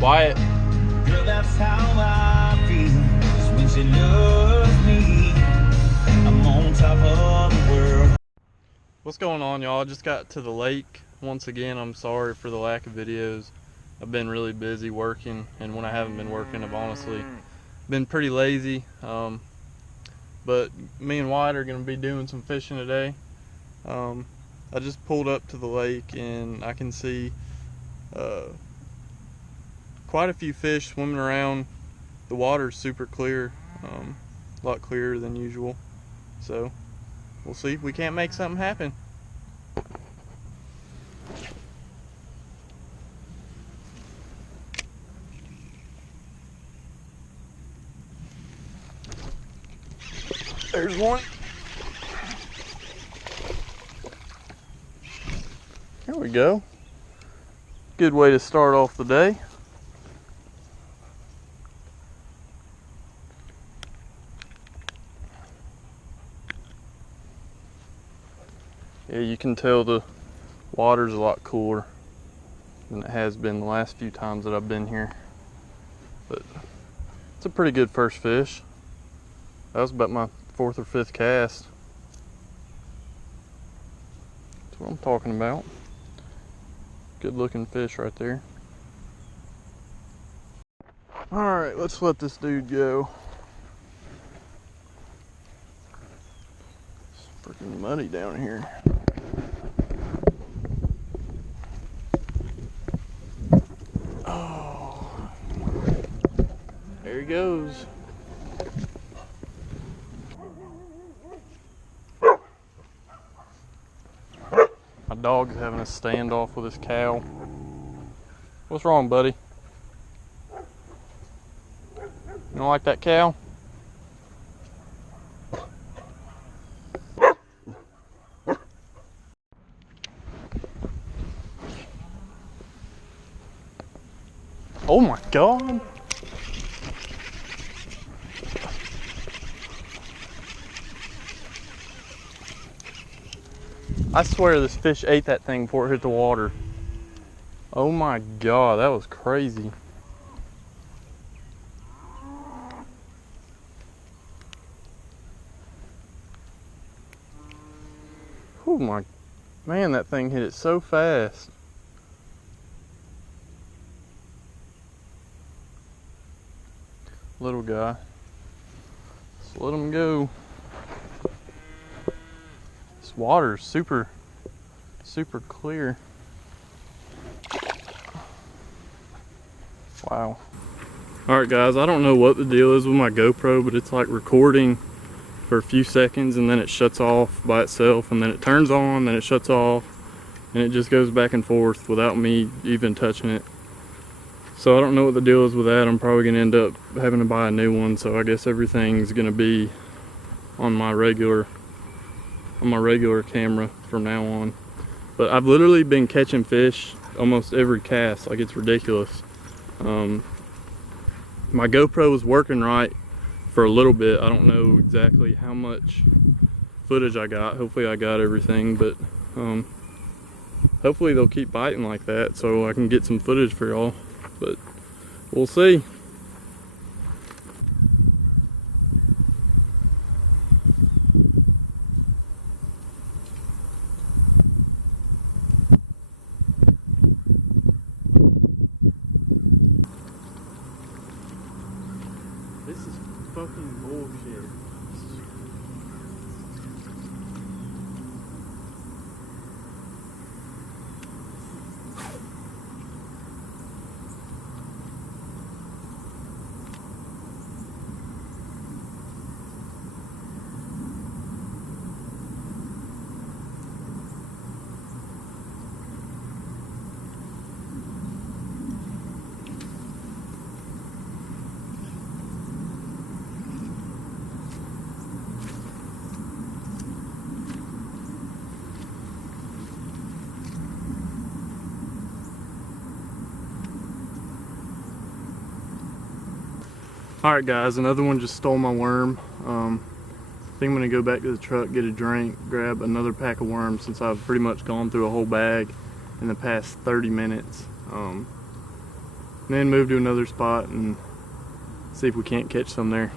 Wyatt. Girl, that's how I feel. 'Cause when she loves me, I'm on top of the world. What's going on, y'all? I just got to the lake. Once again, I'm sorry for the lack of videos. I've been really busy working, and when I haven't been working, I've honestly been pretty lazy. But me and Wyatt are going to be doing some fishing today. I just pulled up to the lake, and I can see quite a few fish swimming around. The water's super clear, a lot clearer than usual. So we'll see if we can't make something happen. There's one. Here we go. Good way to start off the day. Yeah, you can tell the water's a lot cooler than it has been the last few times that I've been here. But it's a pretty good first fish. That was about my 4th or 5th cast. That's what I'm talking about. Good looking fish right there. All right, let's let this dude go. It's freaking muddy down here. Oh, there he goes. My dog's having a standoff with his cow. What's wrong, buddy? You don't like that cow? Oh my God. I swear this fish ate that thing before it hit the water. Oh my God, that was crazy. Oh my, man, that thing hit it so fast. Little guy. Just let him go. This water's super clear. Wow. Alright guys, I don't know what the deal is with my GoPro, but it's like recording for a few seconds and then it shuts off by itself, and then it turns on, then it shuts off, and it just goes back and forth without me even touching it. So I don't know what the deal is with that. I'm probably gonna end up having to buy a new one, so I guess everything's gonna be on my regular camera from now on. But I've literally been catching fish almost every cast, like it's ridiculous. My GoPro was working right for a little bit. I don't know exactly how much footage I got. Hopefully I got everything, but hopefully they'll keep biting like that so I can get some footage for y'all, but we'll see. This is fucking bullshit. Alright guys, another one just stole my worm. I think I'm gonna go back to the truck, get a drink, grab another pack of worms since I've pretty much gone through a whole bag in the past 30 minutes. and then move to another spot and see if we can't catch some there.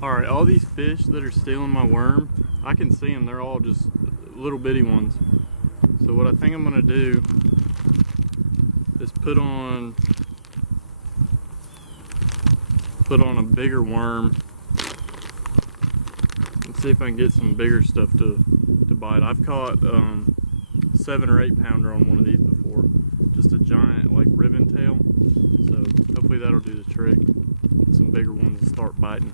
Alright, all these fish that are stealing my worm, I can see them, they're all just little bitty ones. So what I think I'm gonna do is put on a bigger worm and see if I can get some bigger stuff to bite. I've caught 7 or 8 pounder on one of these before, just a giant like ribbon tail. So hopefully that'll do the trick. Some bigger ones will start biting.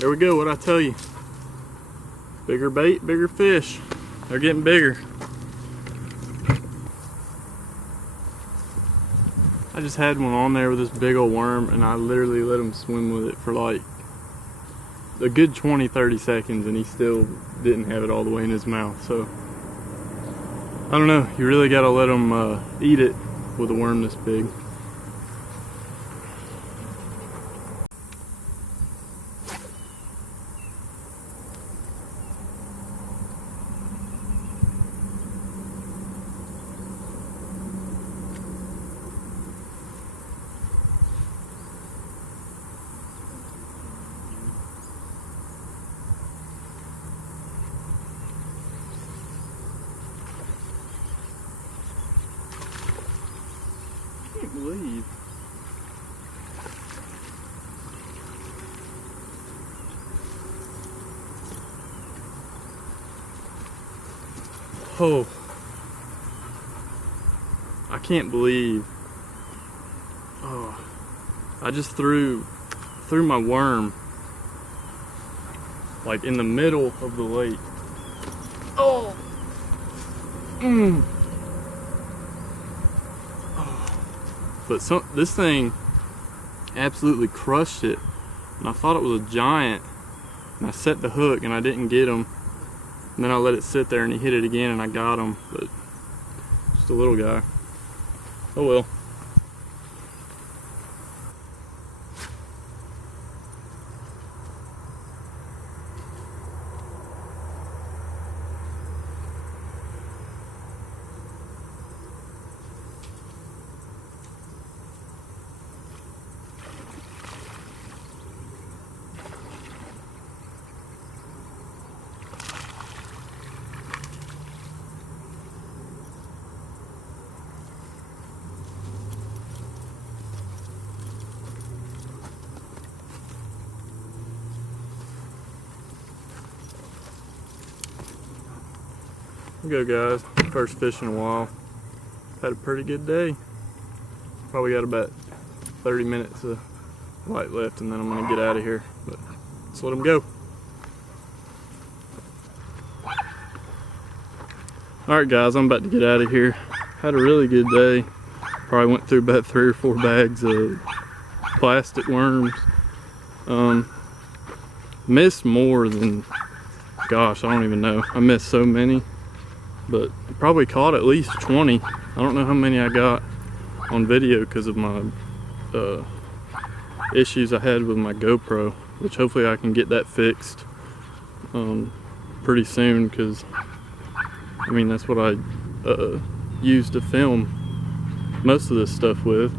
There we go, what'd I tell you? Bigger bait, bigger fish. They're getting bigger. I just had one on there with this big old worm and I literally let him swim with it for like a good 20-30 seconds and he still didn't have it all the way in his mouth. So I don't know, you really gotta let him eat it with a worm this big. Believe. Oh, I can't believe. Oh, I just threw my worm like in the middle of the lake. Oh. But this thing absolutely crushed it, and I thought it was a giant, and I set the hook and I didn't get him, and then I let it sit there and he hit it again and I got him, but just a little guy. Oh well. Here we go, guys. First fish in a while. Had a pretty good day. Probably got about 30 minutes of light left and then I'm gonna get out of here. But let's let them go. Alright guys, I'm about to get out of here. Had a really good day. Probably went through about 3 or 4 bags of plastic worms. Missed more than, gosh, I don't even know. I missed so many. But I probably caught at least 20. I don't know how many I got on video because of my issues I had with my GoPro, which hopefully I can get that fixed pretty soon, because I mean that's what I use to film most of this stuff with.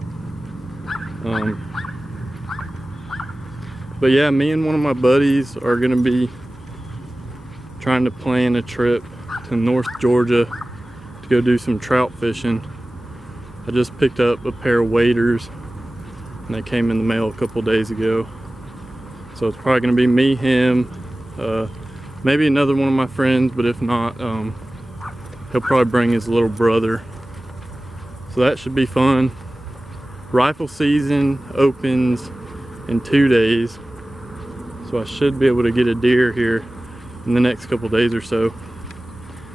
But yeah, me and one of my buddies are gonna be trying to plan a trip to North Georgia to go do some trout fishing. I just picked up a pair of waders and they came in the mail a couple days ago. So it's probably gonna be me, him, Maybe another one of my friends, but if not, he'll probably bring his little brother. So that should be fun. Rifle season opens in 2 days, so I should be able to get a deer here in the next couple days or so.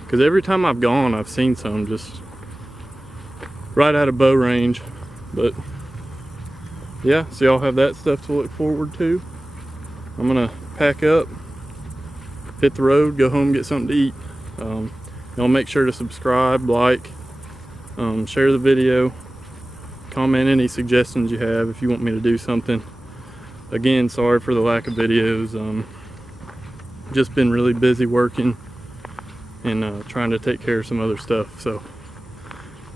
Because every time I've gone, I've seen some just right out of bow range. But yeah, so y'all have that stuff to look forward to. I'm gonna pack up, hit the road, go home, get something to eat. Y'all make sure to subscribe, like, share the video, comment any suggestions you have if you want me to do something. Again, sorry for the lack of videos. Just been really busy working and trying to take care of some other stuff. So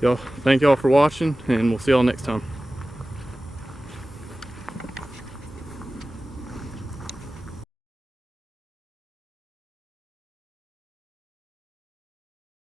y'all, thank y'all for watching, and we'll see y'all next time.